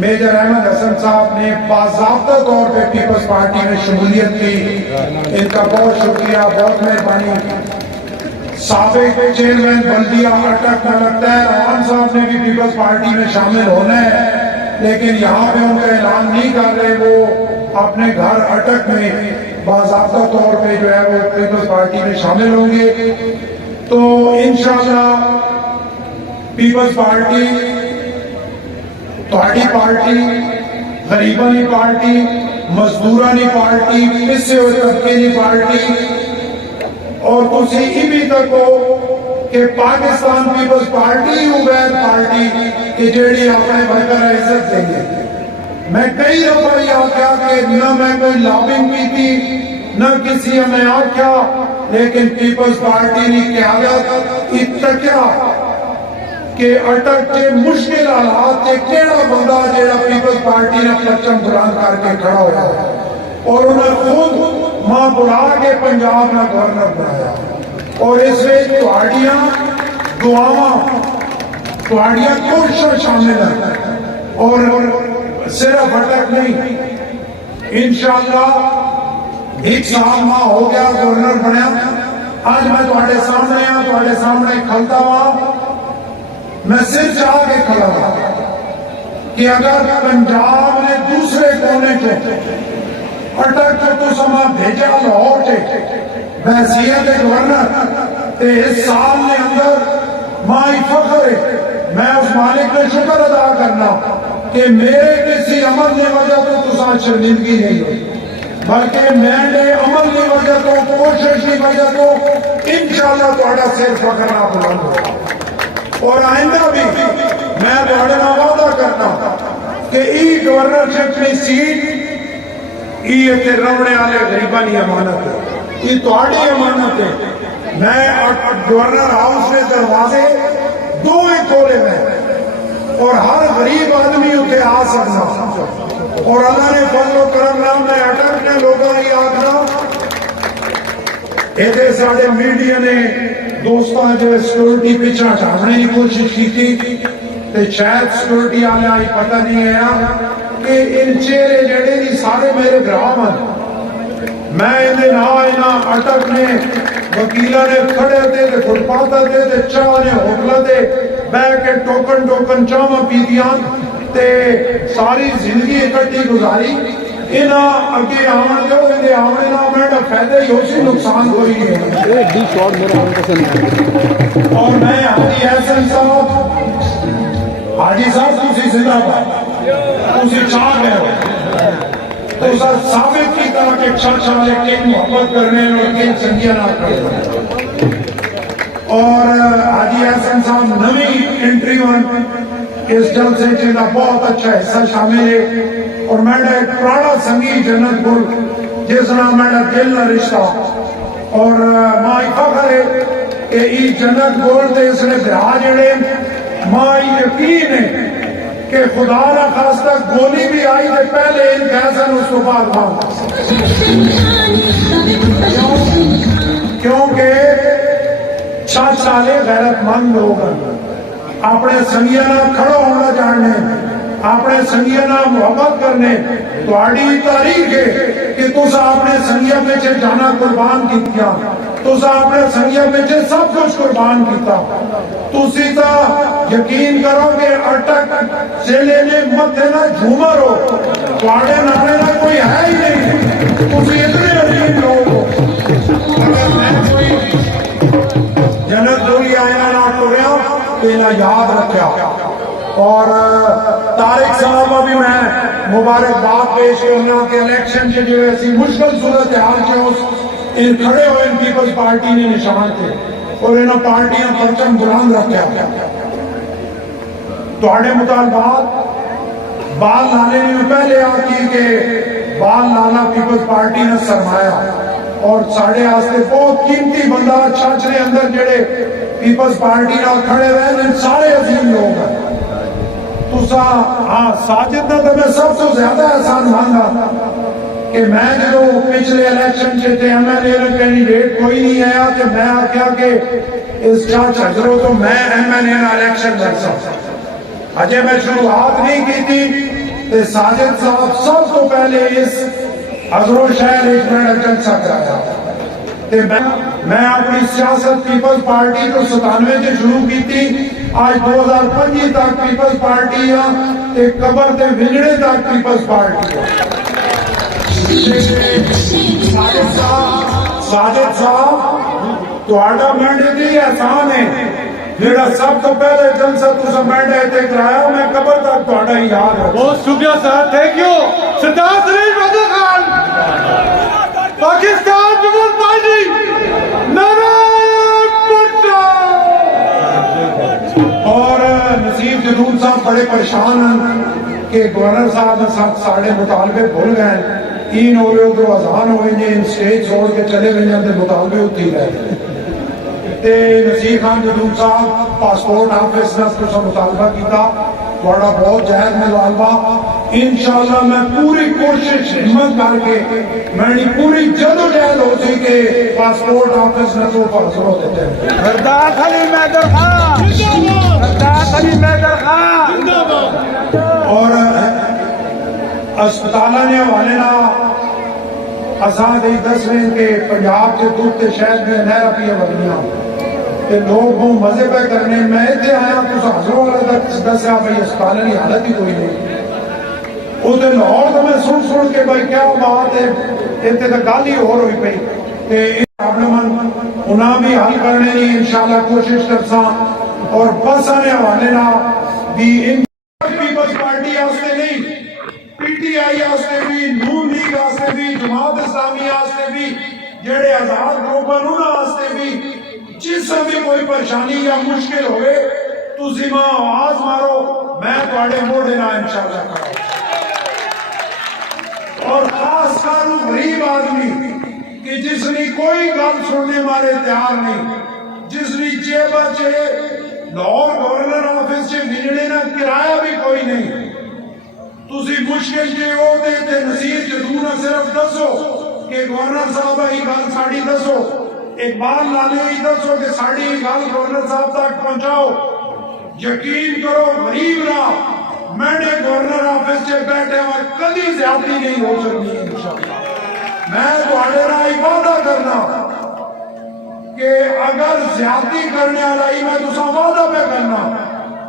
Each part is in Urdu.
میجر احمد حسن صاحب نے باضابطہ طور پہ پیپلز پارٹی میں شمولیت کی، ان کا بہت شکریہ، بہت مہربانی۔ سابق چیئرمین بلدیہ اٹک میں لگتا ہے روان صاحب نے بھی پیپلز پارٹی میں شامل ہونا ہے، لیکن یہاں پہ ان کا اعلان نہیں کر رہے، وہ اپنے گھر اٹک میں باضابطہ طور پہ جو ہے وہ پیپلز پارٹی میں شامل ہوں گے۔ تو انشاءاللہ پیپلز پارٹی تہاڈی پارٹی، غریباں دی پارٹی، مزدوراں دی پارٹی، پسے ہوئے طبقے دی پارٹی، اور تسی یہ بھی تکو کہ پاکستان پیپلز پارٹی ہی عبید پارٹی کہ جیڑی اپنے ورکر عزت دیں گے۔ میں کئی دفعہ یہ آکھیا کہ نہ میں کوئی لابنگ کی تھی، نہ کسی ہمیں آکھیا، لیکن پیپلز پارٹی نے قیادت اتکیا کہ اٹک کے مشکل حالات کے کیڑا بندہ جیڑا پیپلز پارٹی نے پرچم بلند کر کے کھڑا ہوا، اور انہیں خود ماں بلا کے پنجاب میں گورنر بنایا، اور اس میں تہاڈیاں دعاواں، تہاڈیاں کوششاں شامل ہیں، اور صرف اٹک نہیں، انشاءاللہ ایک سال ماں ہو گیا گورنر بنیا، آج میں تہاڈے سامنے ہاں، تہاڈے سامنے کھلتا ہوا، میں سر چاہ کے کھڑا ہوا کہ اگر پنجاب نے دوسرے کونے کو اٹک کو تو سما بھیجا لاہور کے بحثیت گورنر تے اس سال نے اندر مائی فخر ہے، میں اس مالک نے شکر ادا کرنا کہ میرے کسی عمل کی وجہ تو تساں شرمندگی نہیں ہوئی، بلکہ میں نے عمل کی وجہ تو، کوشش کی وجہ تو انشاءاللہ تہاڈا سر فخر نہ بلند ہوگا، اور آئندہ بھی میں تہاڈے نال وعدہ کرنا کہ ای گورنرشپ کی سیٹ ای اتنے رہنے والے غریباں دی امانت ہے، ای تہاڈی امانت ہے۔ میں گورنر ہاؤس میں دروازے دو ہی کھولے میں، اور ہر غریب آدمی اتنے آ سکنا، اور اللہ نے فضل و کرم نال میں اٹک نے لوگوں نے آکھنا یہ سارے میڈیا نے دوستاں جو سیکورٹی پیچھے ہٹانے کی کوشش کی تھی، تے شاید سیکورٹی والے آئی پتہ نہیں آیا کہ ان چہرے جڑے نہیں سارے میرے برام ہیں، میں انہیں نہ اٹک نے وکیلہ نے کھڑے تھے تے فٹ پاتھ تے چاہ نے ہوٹل تے بہ کے ٹوکن چاواں پیتیاں تے ساری زندگی اکٹھی گزاری، انہاں اگے آن جو انہیں آنے نہ میرا فائدہ ہی ہو سی، نقصان کوئی نہیں ہے۔ اور میں حاجی احسن صاحب، حاجی صاحب تسی زندہ باد، تسی چاہ گئے ہو، تو ثابت کی طرح کہ چھ والے کن محبت کرنے اور کن سنگیا نہ کرنے، اور حاجی احسن صاحب نویں انٹری ون اس جلسے کا بہت اچھا حصہ شامل ہے، اور میرا ایک پرانا سنگی جنت گل جس نام میرا دل نہ رشتہ، اور ماں فخر ہے کہ ای جنت گل تے اس نے برا جڑے ماں یقین ہے کہ خدا نہ خاصہ گولی بھی آئی تے پہلے ان کیسن اس کو بعد ماں، کیونکہ چھت سالے غیرت مند لوگ اپنے سنگیاں کھڑا ہونا جاننے، اپنے سنگیاں محبت کرنے، تہاڈی تاریخ ہے کہ تسا اپنے سنگیاں پیچھے جانا قربان کیتیا، تسا اپنے سنگیاں پیچھے سب کچھ قربان کیتا، تسی تا یقین کرو کہ اٹک ضلع نے متھے نہ جھومر ہو، تہاڈے نالے نہ کوئی ہے ہی نہیں، تسی اتنے عظیم لوگ ہو۔ اگر میں کوئی جنت گولی آیا نہ ٹریا انہیں یاد رکھا، اور طارق صاحب ابھی میں مبارکباد پیش کرنا کہ الیکشن کے جو ایسی مشکل صورتحال کے اس ان کھڑے ہوئے ان پیپلز پارٹی نے نشان تھے، اور انہوں پارٹیاں پرچم بلند رکھا، تہاڈے مطالبات بال لانے میں پہلے آتی کہ بال لانا پیپلز پارٹی نے سرمایا، اور ساڑھے آستے بہت قیمتی بندہ چھاچنے اندر جڑے پیپلز پارٹی نہ کھڑے ہوئے ہیں سارے عظیم لوگ ہیں، تو ساجد نہ تو میں سب سے زیادہ احسان مانگا کہ میں جو پچھلے الیکشن کے تھے ایم ایل اے کینڈیڈیٹ کوئی نہیں آیا کہ میں آکھیا کہ اس چاچ حضروں تو میں ایم ایل اے الیکشن لڑ سکتا، اجے میں شروعات نہیں کی تھی، تے ساجد صاحب سب تو پہلے اس حضرو شہر ایک منٹ جلسہ کرایا تے میں اپنی سیاست پیپلز پارٹی تو 97 سے شروع کی تھی آج 2025 تک پیپلز پارٹی ہاں تے قبر تے ونگڑے تک پیپلز پارٹی ہاں ساجد صاحب تہاڈا مینڈیٹ ہی آسان ہے جڑا سب تو پہلے جلسہ تساں مینڈیٹ تے کرایا میں قبر تک تہاڈا ہی یاد ہے بہت شکریہ sir thank you Sardar Saleem Ahmad Khan Pakistan Peoples party نعرہ اور نصیر جدون صاحب بڑے پریشان ہیں کہ گورنر صاحب ساڑھے مطالبے بھول گئے تین ہوئے ادھر اذان ہوئے ہیں اسٹیج چھوڑ کے چلے ہوئے ہیں مطالبے ہوتی رہے تے نصیر خان جدون صاحب پاسپورٹ آفس نے اس مطالبہ کیتا بڑا بہت جہد مطالبہ انشاءاللہ میں پوری کوشش ہمت کر کے میں پوری جدوجہد ہو سی کہ پاسپورٹ آفس نے تو فیصلہ دیتے ہیں سردار سلیم احمد خان سردار سلیم احمد خان اور اسپتالہ نے حوالے نہ آزاد ہی دس رہے کہ پنجاب کے دودھ کے شہر میں نہر پیے بگنیاں کہ لوگ وہ مزے پہ کرنے میں تھے آیا تو حضروں والا تک دسیا بھائی اسپتالہ کی حالت ہی کوئی نہیں اس دن لاہور تو میں سن کے بھائی کیا بات ہے اتنے تو گل ہی اور ہوئی پئی کہ پرابلم انہاں بھی حل کرنے کی انشاءاللہ کوشش کرساں اور بس آنے حوالے نہ بھی ان پیپلز پارٹی آستے نہیں پی ٹی آئی آستے بھی نون لیگ آستے بھی جماعت اسلامی آستے بھی جڑے آزاد گروپاں نوں آستے بھی جس سے بھی کوئی پریشانی یا مشکل ہوئے تو زیمہ آواز مارو میں تواڈے موڑے نہ انشاءاللہ کروں اور خاص کر غریب آدمی کہ جس نے کوئی گل سننے والے تیار نہیں جس نے جیب چے لاہور گورنر آفس سے ملنے نہ کرایہ بھی کوئی نہیں تسی مشکل کے ہو دے تے نصیر جدون صرف دسو کہ گورنر صاحب ہی گل ساڑی دسو اقبال لالے ہی دسو کہ ساڑی گل گورنر صاحب تک پہنچاؤ یقین کرو غریب نہ میں نے گورنر آفس سے بیٹھے اور کبھی زیادتی نہیں ہو سکتی انشاءاللہ میں تہاڈے نال وعدہ کرنا کہ اگر زیادتی کرنے والا ہی میں تساں وعدہ پہ کرنا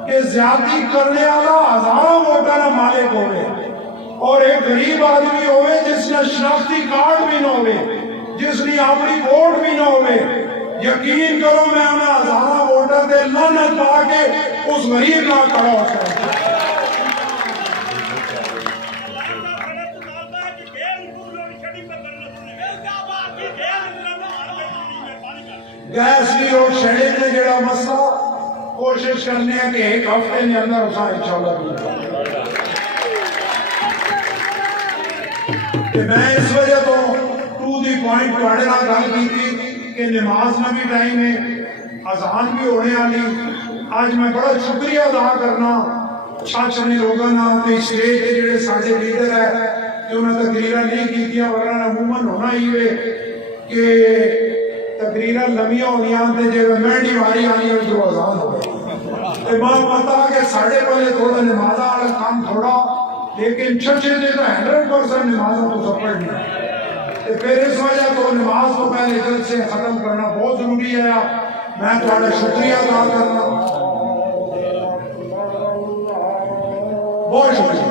کہ زیادتی کرنے والا ہزاروں ووٹاں دا مالک ہوئے اور ایک غریب آدمی ہوئے جس نے شناختی کارڈ بھی نہ ہوئے جس نے اپنی ووٹ بھی نہ ہوئے یقین کرو میں انہیں ہزاروں ووٹر دے لعنت پا کے اس غریب نال کھڑا ہو سکتا گیس کی اور شہر نے جڑا مسئلہ کوشش کرنے ہیں کہ ایک ہفتے میں اندر اسا انشاءاللہ بھی کہ میں اس وجہ تو ٹو دی پوائنٹ تہاڈے نال گل کیتی کہ نماز میں بھی ٹائم ہے اذان بھی ہونے والی آج میں بڑا شکریہ ادا کرنا چھاچنے لوگوں نا تے اسٹیج کے جڑے ساڈے لیڈر ہے کہ انہوں نے تقریراں نہیں کیتیاں ورنہ عموماً ہونا ہی ہے کہ تقریراں لمیاں ہونیاں تے جے مہندی واری آنی ہے جو اذان ہو گئی امام پتا کہ ساڑھے پہلے تھوڑا نماز والا کام تھوڑا لیکن چھچے دے تو 100% نمازوں تو سب پڑھنی پھر اس وجہ تو نماز کو پہلے جلد سے ختم کرنا بہت ضروری ہے میں تھوڑا شکریہ ادا کرنا بہت شکریہ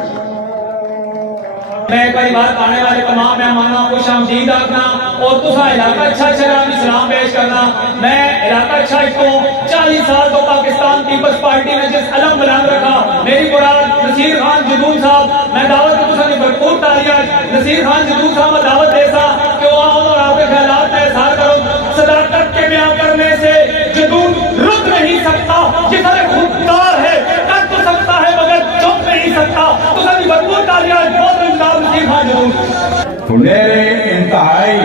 میں پہلی بار آنے والے تمام مہمانوں کو خوش آمدید آخنا اور تسا علاقہ اچھا بھی سلام پیش کرنا میں علاقہ اچھا کو 40 سال تو پاکستان پیپلز پارٹی میں جس علم بلند رکھا میری مراد نصیر خان جدون صاحب میں دعوت کو تسا نے بھرپور تالیاں نصیر خان جدون صاحب میں دعوت دیسا کہ وہ آؤں اور آپ کے خیالات میں اظہار کرو صداقت کے بیان کرنے سے جدون رک نہیں سکتا یہ سارے خوددار ہے کر تو سکتا ہے مگر چپ نہیں سکتا تسا نے بھرپور تالیاں بہت نصیر خان جدون میرے انتہائی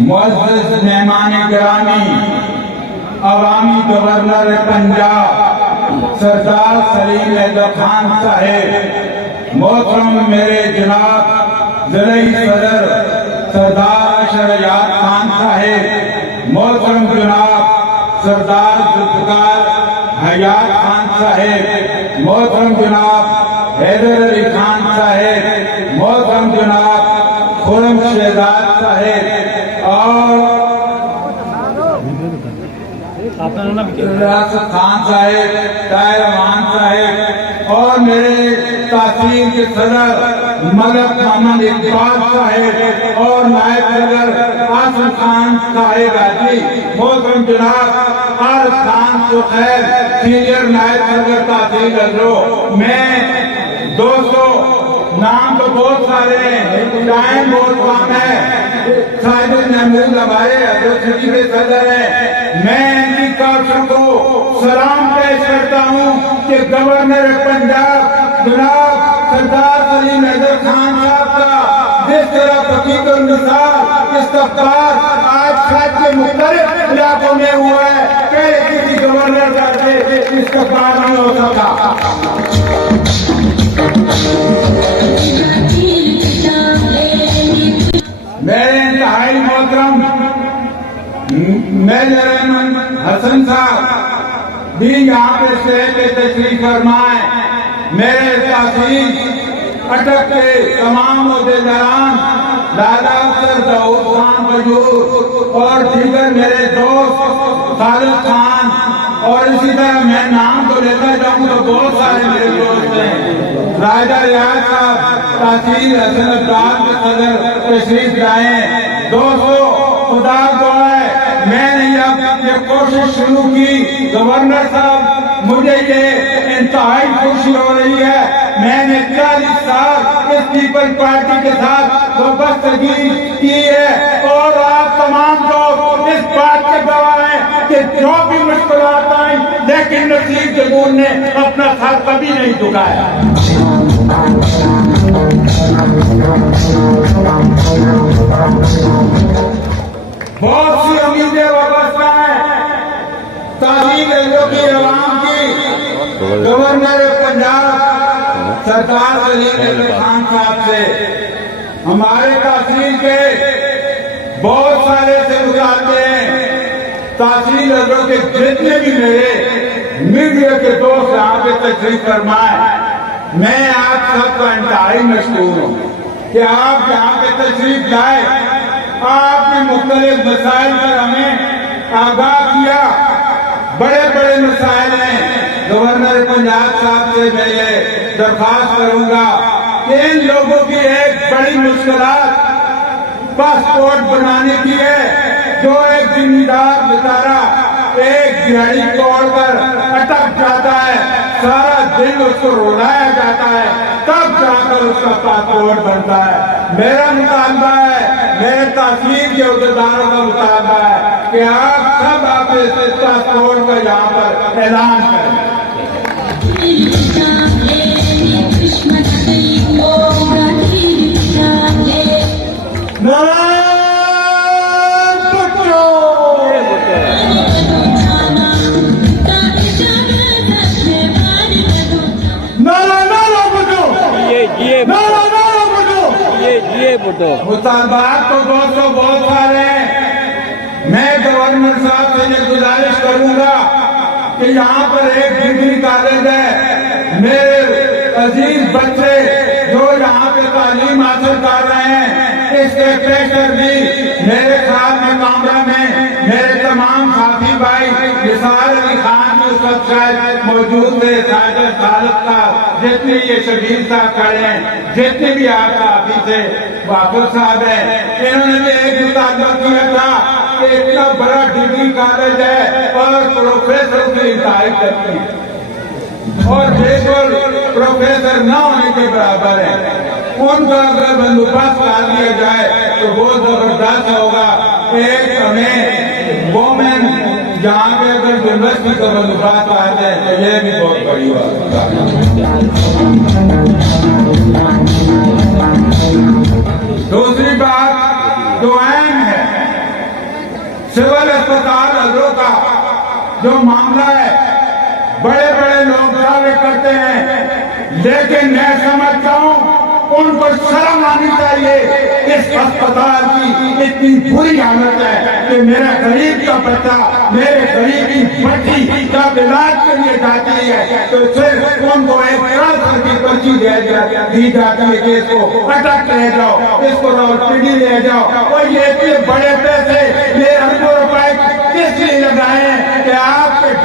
معزز مہمان گرامی عوامی گورنر پنجاب سردار سلیم احمد خان صاحب محترم میرے جناب ضلعی صدر سردار اشریات خان صاحب محترم جناب سردار ذوالفقار حیات خان صاحب محترم جناب حیدر علی خان ریاست خان صاحب، طاہر امان صاحب اور میرے تحصیل کے صدر ملک محمد اقبال صاحب اور نائب صدر آصف خان صاحب حاجی، محترم جناب عارف خان سخیر سینئر نائب صدر تحصیل ازرو، میں 200 نام تو بہت سارے ہیں، ٹائم بہت کم ہے، صاحب محمود ہمارے حضرت سٹی کے صدر ہیں، میں ان کی کافروں کو سلام پیش کرتا ہوں کہ گورنر پنجاب جناب سردار سلیم حیدر خان صاحب کا جس طرح فقیر المثال استغفار آج شاید کے مختلف علاقوں میں ہوا ہے کہ کسی گورنر کا استغفار نہیں ہو سکا۔ میرے انتہائی محترم میجر احمد حسن صاحب بھی یہاں پہ اسٹیج پہ تشریف فرمائیں، میرے تحصیل اٹک کے تمام عہدیداران، لالا افسر داؤد خان بجور اور دیگر میرے دوست خالد خان، اور اسی طرح میں نام تو لیتا جاؤں تو بہت سارے میرے دوست ہیں، راجہ ریاض صاحب تحصیل حسن عبدال کے صدر تشریف لائیں۔ دوستو خدا دعا ہے، میں نے یہ کوشش شروع کی، گورنر صاحب مجھے یہ انتہائی خوشی ہو رہی ہے، میں نے 40 سال اس پیپل پارٹی کے ساتھ وابستگی کی ہے اور آپ تمام لوگ اس بات کے گواہ ہیں کہ جو بھی مشکلات آئیں لیکن نصیر جمہور نے اپنا ساتھ کبھی نہیں جھکایا۔ بہت سی امیدیں وابستہ ہیں تحصیل کی عوام کی گورنر پنجاب سردار سلیم حیدر خان صاحب سے، ہمارے تحصیل کے بہت سارے سے مطالبے ہیں، تحصیل کے جتنے بھی میرے میڈیا کے دوست یہاں پہ تشریف فرمائیں، میں آپ سب کا انتہائی مشکور ہوں کہ آپ یہاں پہ تشریف لائے، آپ نے مختلف مسائل پر ہمیں آگاہ کیا، بڑے بڑے مسائل ہیں۔ گورنر پنجاب صاحب سے میں یہ درخواست کروں گا کہ ان لوگوں کی ایک بڑی مشکلات پاسپورٹ بنانے کی ہے، جو ایک ذمہ دار بیچارہ ایک دہاڑی توڑ کر اٹک جاتا ہے، سارا دن اس کو رلایا جاتا ہے، تب جا کر اس کا پاسپورٹ بنتا ہے۔ میرا مطالبہ ہے، میرے تحصیل کے عہدیداروں کا مطالبہ ہے کہ آپ سب اپنے پاسپورٹ کا یہاں پر اعلان کریں۔ مطالبات تو دوستوں بہت سارے ہیں، میں گورنر صاحب سے یہ گزارش کروں گا کہ یہاں پر ایک ڈگری کالج ہے، میرے عزیز بچے جو یہاں پہ تعلیم حاصل کر رہے ہیں، اس کے پریشر بھی میرے خیال میں کامرہ میں میرے تمام ساتھی بھائی نثار علی خان بھی اس وقت شاید موجود تھے، ساجد خالد کا، جتنے یہ شبیر صاحب کھڑے ہیں، جتنے بھی آپ صحافی تھے، باقر صاحب ہیں، انہوں نے بھی ایک مطالبہ کیا تھا کہ اتنا بڑا ڈگری کالج ہے اور پروفیسر کی انتہائی کرتی ہے اور بالکل پروفیسر نہ ہونے کے برابر ہے، ان کا اگر بندوبست کر دیا جائے تو بہت زبردست ہوگا۔ ایک ہمیں وومن جہاں پہ اگر یونیورسٹی کا بندوبست کر دیں تو یہ بھی بہت بڑی بات ہے۔ دوسری بات جو اہم ہے، سول اسپتال ازرو کا جو معاملہ ہے، بڑے بڑے لوگ دعوے کرتے ہیں، لیکن میں سمجھتا ہوں ان کو شرم آنی چاہیے، اس اسپتال کی اتنی بری حالت ہے کہ میرے غریب کا بچہ، میرے غریب کی بچی جب علاج کے لیے جاتی ہے تو صرف ان کو ایک ٹرانسفر کی پرچی دی جاتی ہے کہ اس کو اٹک لے جاؤ، اس کو راولپنڈی لے جاؤ، اور یہ اتنے بڑے پیسے یہ اربوں روپے کس لیے لگائے ہیں کہ آپ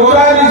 40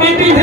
PP3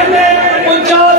MA49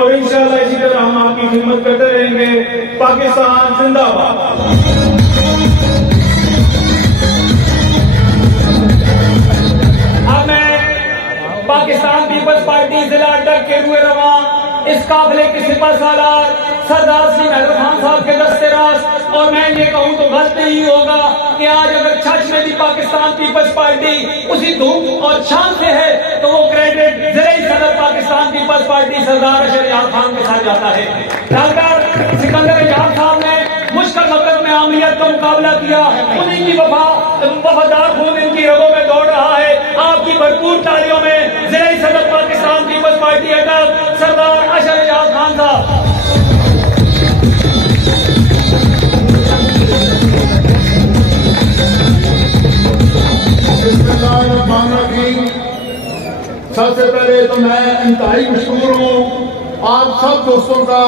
اور انشاءاللہ اسی طرح ہم آپ کی خدمت کرتے رہیں گے. پاکستان زندہ باد. اب میں پاکستان پیپلز پارٹی ضلع اڈک کے روئے رواں اس قافلے کے سپہ سالار سردار سری مہدر خان صاحب کے دست راست، اور میں یہ کہوں تو غلط نہیں ہوگا کہ آج اگر چھچ میں بھی پاکستان پیپلز پارٹی اسی دھوم اور شان سے ہے تو وہ کریڈٹ زرعی صدر پاکستان پیپلز پارٹی سردار اشر یار خان کے ساتھ جاتا ہے. ڈاکٹر سکندر یار صاحب نے مشکل وقت میں عاملیت کا مقابلہ کیا، انہیں کی وفادار خون ان کی رگوں میں دوڑ رہا ہے. آپ کی بھرپور تالیوں میں زرعی صدر پاکستان پیپلز پارٹی اڈک سردار اشر یار خان صاحب. سب سے پہلے تو میں انتہائی مشکور ہوں آپ سب دوستوں کا،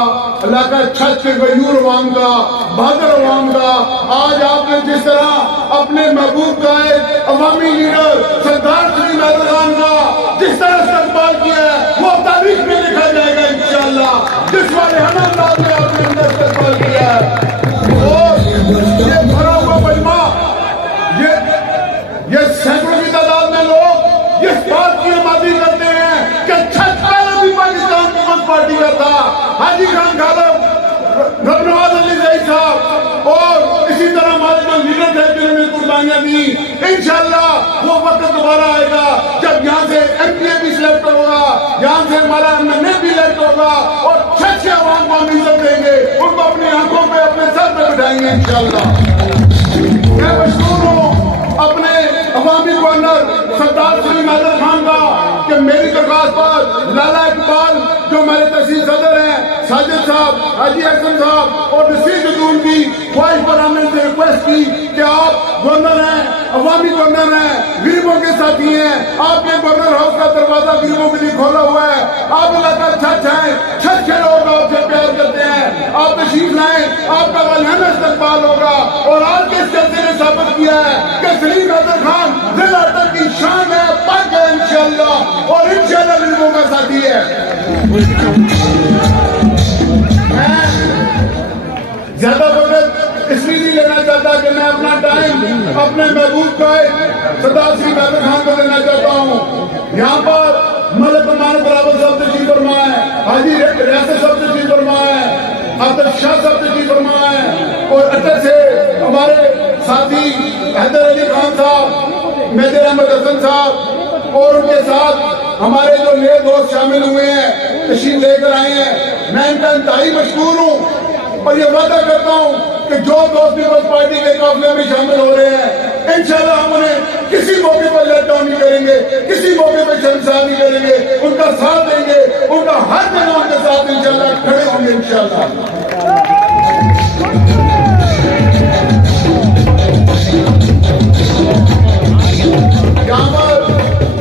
علاقہ چھت کے غیور عوام کا، بہادر عوام کا. آج آپ نے جس طرح اپنے محبوب کا ایک عوامی لیڈر سردار سری مہدر خان کا جس طرح استقبال کیا ہے وہ تاریخ میں لکھا جائے گا انشاءاللہ. جس والے انداز میں آپ نے اندر استقبال کیا ہے اور یہ بھرا ہوا مجمع، یہ سینکڑوں کی تعداد میں لوگ اس بات کی آمادی کرتے ہیں کہ چھت پہلے بھی پاکستان پیپلز پارٹی کا تھا. حاجی خان غالب، رب نواز علی زئی صاحب اور اسی طرح ہمارے جو لیڈر تھے جنہوں نے قربانیاں دی. انشاءاللہ وہ وقت دوبارہ آئے گا جب یہاں سے ایم پی اے بھی سلیکٹ ہوگا، یہاں سے ہمارا ایم این اے بھی سلیکٹ ہوگا اور چھت کے عوام کو ہم عزت دیں گے، ان کو اپنی آنکھوں پہ اپنے سر پہ بٹھائیں گے انشاءاللہ. میں مشکور ہوں اپنے عوامی گورنر سردار سری مہدر خان کا کہ میری درخواست پر لالا اقبال جو ہمارے تحصیل صدر ہیں، ساجد صاحب، حاجی احسن صاحب اور نصیر جدون کی خواہش پر ہم نے سے ریکویسٹ کی کہ آپ گورنر ہیں، عوامی گورنر ہیں، غریبوں کے ساتھی ہیں. آپ کے گورنر ہاؤس کا دروازہ غریبوں کے لیے کھولا ہوا ہے. آپ علاقہ چھت ہیں، چھت کے لوگ آپ سے پیار کرتے ہیں. آپ تشریف لائیں، آپ کا والہانہ استقبال ہوگا. اور آج کے اس جلسے نے ثابت کیا ہے کہ سری مہدر خان ضلع اڈک کی شان ہے، پاک ہے انشاءاللہ اور انشاءاللہ غریبوں کا ساتھی ہے. میں زیادہ وقت اس لیے نہیں لینا چاہتا کہ میں اپنا ٹائم اپنے محبوب کا سردار سری مہدر خان کو دینا چاہتا ہوں. یہاں پر ملک امانت راوت صاحب تشریف فرما ہے، حاجی ریاست صاحب تشریف فرما ہے، عاطف شاہ صاحب تشریف فرما ہے اور اٹک سے ہمارے ساتھی حیدر علی خان صاحب، میجر احمد حسن صاحب اور ان کے ساتھ ہمارے جو نئے دوست شامل ہوئے ہیں، تشریف لے کر آئے ہیں. میں ان کا انتہائی مشکور ہوں اور یہ وعدہ کرتا ہوں کہ جو دوست پیپلز پارٹی کے قافلے میں شامل ہو رہے ہیں انشاءاللہ ہم انہیں کسی موقع پر لیٹ ڈاؤن نہیں کریں گے، کسی موقع پر شرمسار نہیں کریں گے، ان کا ساتھ دیں گے، ان کا ہر جگہ ان کے ساتھ انشاءاللہ کھڑے ہوں گے انشاءاللہ. یہاں پر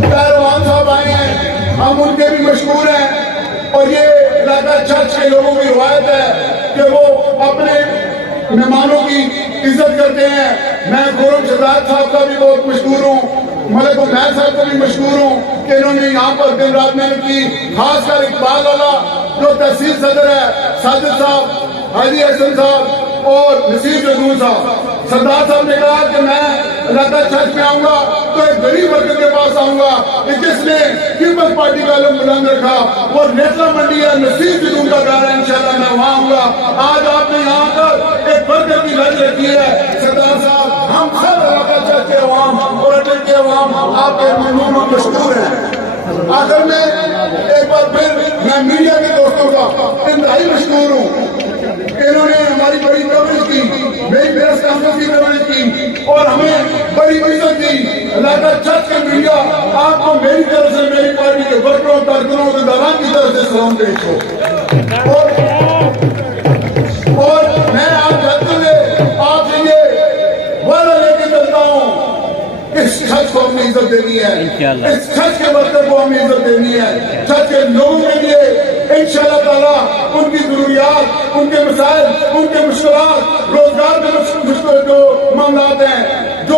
پہلوان صاحب آئے ہیں، ہم ان کے بھی مشکور ہیں اور یہ علاقہ چرچ کے لوگوں کی روایت ہے کہ وہ اپنے مہمانوں کی عزت کرتے ہیں. میں خورم شہزاد صاحب کا بھی بہت مشکور ہوں، ملک عمیر صاحب کو بھی مشکور ہوں کہ انہوں نے یہاں پر دن رات محنت کی. خاص کر اقبال والا جو تحصیل صدر ہے، ساجد صاحب، حاجی احسن صاحب اور نصیر جدون صاحب. سردار صاحب نے کہا کہ میں علاقہ چھت میں آؤں گا تو ایک غریب ورکر کے پاس آؤں گا کہ جس نے پیپلز پارٹی کا علم بلند رکھا. وہ نیتلا منڈی ہے، نصیر جدون کا گھر ہے، انشاءاللہ میں وہاں آؤں گا. آج آپ نے یہاں پر ایک ورکر کی لڑ رکھی ہے. سردار صاحب ہم سب علاقہ چھت کے عوام اور اٹک کے عوام آپ کے ممنون و مشکور ہیں. آخر میں ایک بار پھر میں میڈیا کے دوستوں کا انتہائی مشکور ہوں کہ انہوں نے ہماری بڑی کوریج کی، میری پریس کانفرنس کی کوریج کی اور ہمیں بڑی عزت دی. علاقہ چھت کے میڈیا آپ کو میری طرف سے، میری پارٹی کے ورکروں، کارکنوں اور اداروں کی طرف سے سلام پیش ہو. اور میں آپ جانتے ہوئے آپ سے یہ وعدہ لے کے چلتا ہوں، اس چھت کو ہم نے عزت دینی ہے، اس چھت کے ورکر کو ہمیں عزت دینی ہے. چھت کے لوگوں کے لیے انشاءاللہ تعالیٰ ان کی ضروریات، ان کے مسائل، ان کے مشکلات، روزگار کے مشکل جو معاملات ہیں، جو